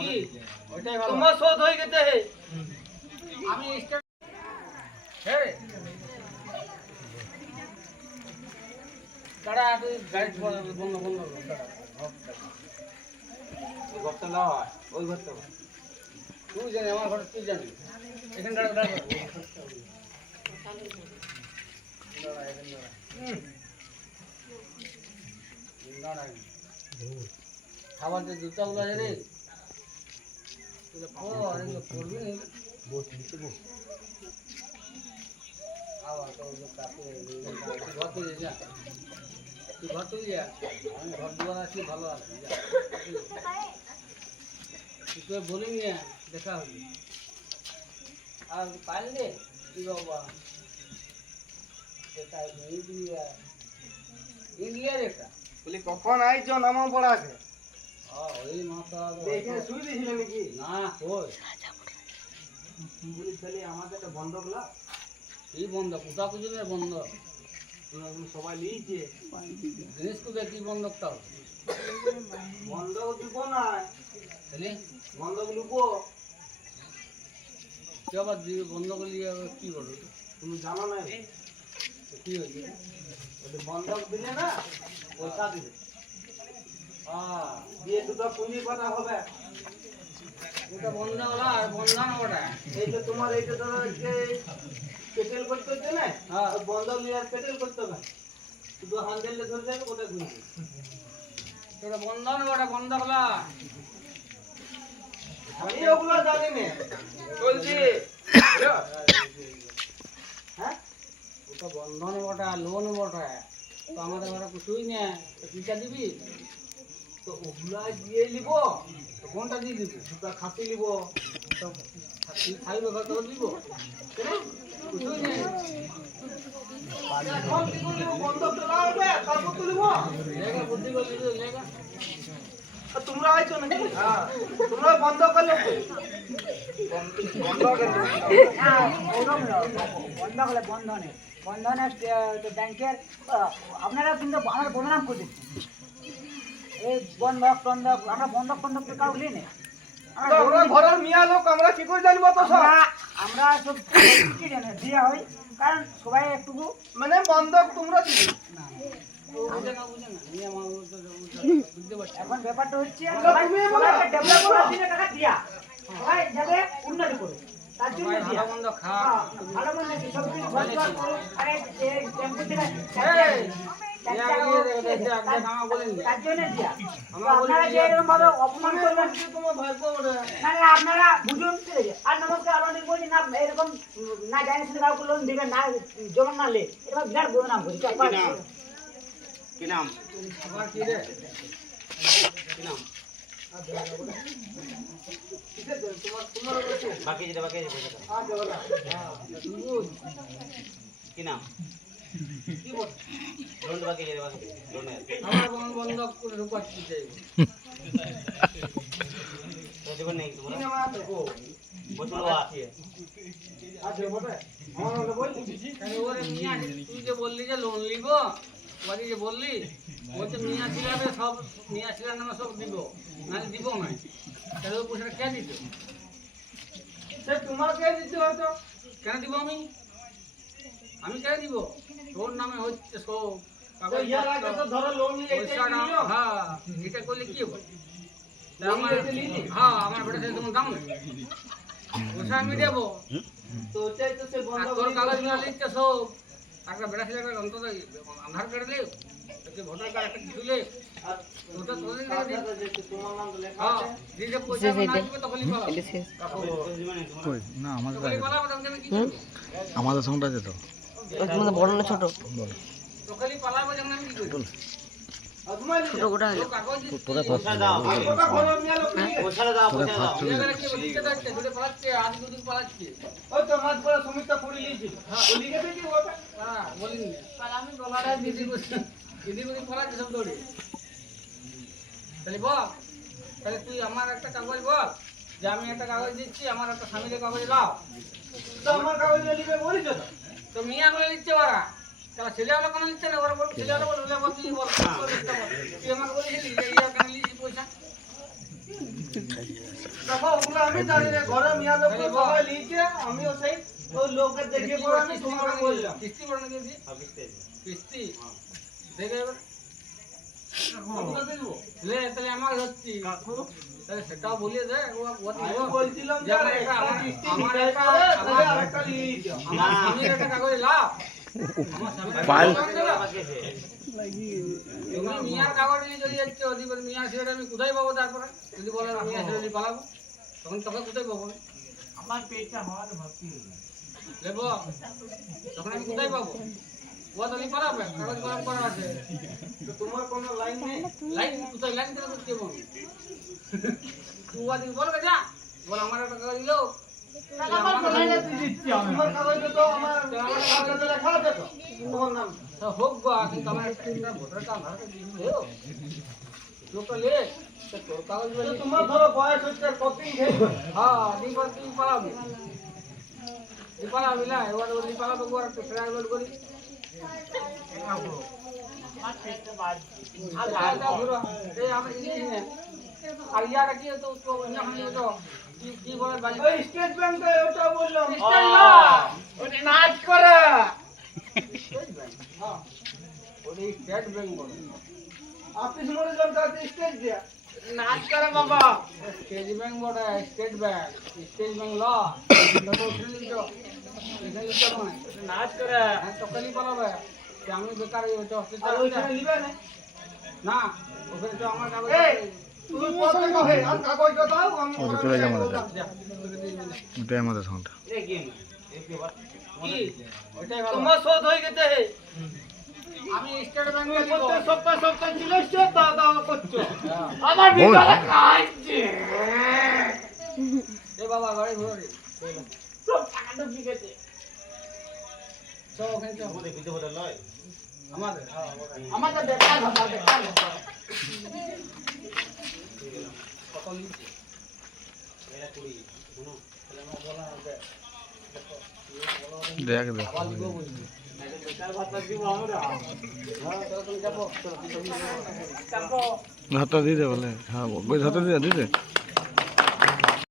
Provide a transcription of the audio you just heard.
কি? ওইটাই ভালো। তোমার শোধ হয়ে গেছে হে। আমি। দাঁড়া তুই গাড়ি বন্ধ বন্ধ। ঘরটা ওই ঘরটা তুই জানি আমার ঘর তুই জানি। এখানে দাঁড়া দাঁড়া। দাঁড়া এখানে দাঁড়া। হুম। দাঁড়া। খাবার যে জুতাগুলো আছে রে এগুলো পর এগুলো পরবি না আবার তো ওগুলো কাকে তুই ঘর তুই যা তুই তুই আমি ঘর দুয়ার আছি ভালো আছি তুই বলিনি দেখা হবে আর পাইলে কি বাবা ইন্ডিয়া ইন্ডিয়ার বলি, কখন আইছো? নামা পড়া কি বন্ধ কোথা কুচুনের বন্ধ সবাই লিয়েছে জিনিস কোথায় কি বন্ধকটা বন্ধক দিব না। বন্ধক লুকো। কি আবার দিবে বন্ধ করলে কি করবে তুমি জানো না কি হয়েছে? বন্ধক দিলে না পয়সা দিবে। হ্যাঁ দিয়ে দুটো পুঁজি কথা হবে ওটা বন্ধ আর বন্ধন ওটা এই তো তোমার এইটা ধরো যে করতে হচ্ছে হ্যাঁ। ওই বন্ধক নিয়ে আর পেটেল করতে হবে শুধু হ্যান্ডেলটা ধরে যাবে ওটা ঘুরবে ওটা বন্ধন ওটা বন্ধ হলো আমি জানি না বলছি হ্যাঁ ওটা বন্ধন ওটা লোন ওটা তো আমাদের ঘরে কিছুই নেই দিবি তো ওগুলা দিয়ে নিব কোনটা দিয়ে দিবি দুটা খাসি নিব দিব নেই এখন কি করে আর তোমরা হ্যাঁ তোমরা বন্ধ করলে বন্ধ করলে বন্ধ হলে বন্ধনে বন্ধনে ব্যাংকের আপনারা কিন্তু আমরা বদনাম করে দিচ্ছি এই বন্ধক টন্ধক আমরা বন্ধক টন্ধক তো কাউ আমরা ঘরের মিয়া লোক আমরা কি করে জানব তো সব? আমরা আমরা সব কি জানি দেওয়া হয়। কারণ সবাই একটু মানে বন্ধক তোমরা দিবে না এখন ব্যাপারটা হচ্ছে আমরা তুমি বলো। ডেভেলপ করার জন্য টাকা দিয়া। সবাই যাতে উন্নতি করে তার জন্য দিয়া। ভালো মন্দ খা হ্যাঁ, ভালো মনে সব কিছু আরে এই টেম্পো থেকে এই, গিয়ে রে, রে, রে, আপনি আমার বলেন নি। তার জন্য দিয়া। আমরা বলি আপনারা বুঝুন আর নমস্কার আপনাদের বলছি না এরকম না জানি শুনে কাউকে লোন দিবেন না না লে বিরাট করি কি নাম? রে? বাকি যেটা বাকি। কি নাম? কি কি তোমরা বললি যে লোন নিব বাড়ি বললি বলছে মিয়া সব মিয়া সব দিব নাহলে দিব না পয়সাটা কে দিত সে তোমাকে দিতে হতো কেন দিব আমি আমি কেন দিব? তোর নামে হচ্ছে সব হ্যাঁ এটা করলে কি হবে? আমার নিতে হ্যাঁ আমার বেটা সাথে তোমার দাম নেই। পয়সা আমি দেবো। তোর কাগজ দিল। না লিখতে সব একটা বেটা ছেলে একটা অন্তত আধার কার্ড লে ভোটার কার্ড একটা কিছু লে হ্যাঁ আমাদের সঙ্গে আছে তো? বড় না ছোট তোমার লিখে। তোর নিয়ে। তাহলে বল তাহলে তুই আমার একটা কাগজ বল যে আমি একটা কাগজ দিচ্ছি আমার একটা স্বামীর কাগজ দাও আমার কাগজ লিখে বলিস তো মিয়া বলে দিচ্ছে ওরা। ছেলে হলো কেন না ওরা ছেলে বলে বল তুই বল তুই আমাকে বলেছিলি যে ইয়া কেন লিখছি পয়সা। দেখো ওগুলো আমি জানি না ঘরে মিয়া লোক সবাই লিখছে আমিও সেই ওই লোকের দেখে পরে আমি তোমাকে বললাম। কিস্তি দিয়েছি কিস্তি? দেখে এবার। লে তাহলে আমার হচ্ছি। তাহলে সেটাও বলিয়ে দে ও। বলছিলাম আমার একটা একটা আমার আমার আমার- আমার কাগজ লাভ আমার পাল- তুমি মিয়ার কাগজ নিয়ে চলে যাচ্ছে বলে, মিয়া ছেলেটা আমি কোথায় পাবো তারপরে? যদি বলে আমি মিয়া ছেলে পালাবো তখন তোকে কোথায় পাবো আমি? লেবো তখন আমি কোথায় পাবো? ও তো পালাবে কাগজ গরম করা আছে তো তোমার কোনো লাইন নেই লাইন কোথায় লাইন করে করতে পাবো তুই ওদিকে বলবে যা বল আমার একটা কাগজ দিলো আমার লাইনে দিয়ে দিচ্ছি আমি তোমার কাগজে তো আমার আমার কাগজে লেখা আছে তো তোমার নাম তা হোক গা কিন্তু আমার একটা একটা ভোটার কার্ড আধার কার্ড দিয়ে দিও লোকটা লে তা তোর কাগজ তো বলে তোমার ধরো বয়স হচ্ছে কপি খেয়ে হ্যাঁ দিন পর দিন পালাবি দিন পালাবি না এবার ওর দিন পালাবো ওর একটা ট্রাক লোড করি আর লাল দাও ঘুরো এই আমি এই নে আর ইয়াটা কি তো তো অন্য খানে তো কি কি বলে বালি ওই স্টেট ব্যাংকে ওটা বললাম স্টেট ব্যাংক। ওটা নাচ করে স্টেট ব্যাংক হ্যাঁ ওই স্টেট ব্যাংক বলে অফিস মনে জনতা স্টেট দিয়া নাচ করে বাবা স্টেট ব্যাংক বলে স্টেট ব্যাংক স্টেট ব্যাংক ল তো ওখানে লিখো এখানে লিখো মানে নাচ করে তখনই পালাবে আমি বেকার না না ওখানে তো আমার কাগজ চলে। ওটাই আমাদের তোমার শোধ হয়ে গেছে হে আমি স্টেট ব্যাংকে সপ্তাহ সপ্তাহ ছিল সে দাও দাও করছ। আমার ভিতরে খাইছে এ বাবা গাড়ি ঘুরো রে সব টাকা ঢুকে গেছে চল ওখানে চল আমাদের দেখ দেখ। হাতটা দিয়ে দে বলে। হ্যাঁ হাতটা দিয়ে দিতে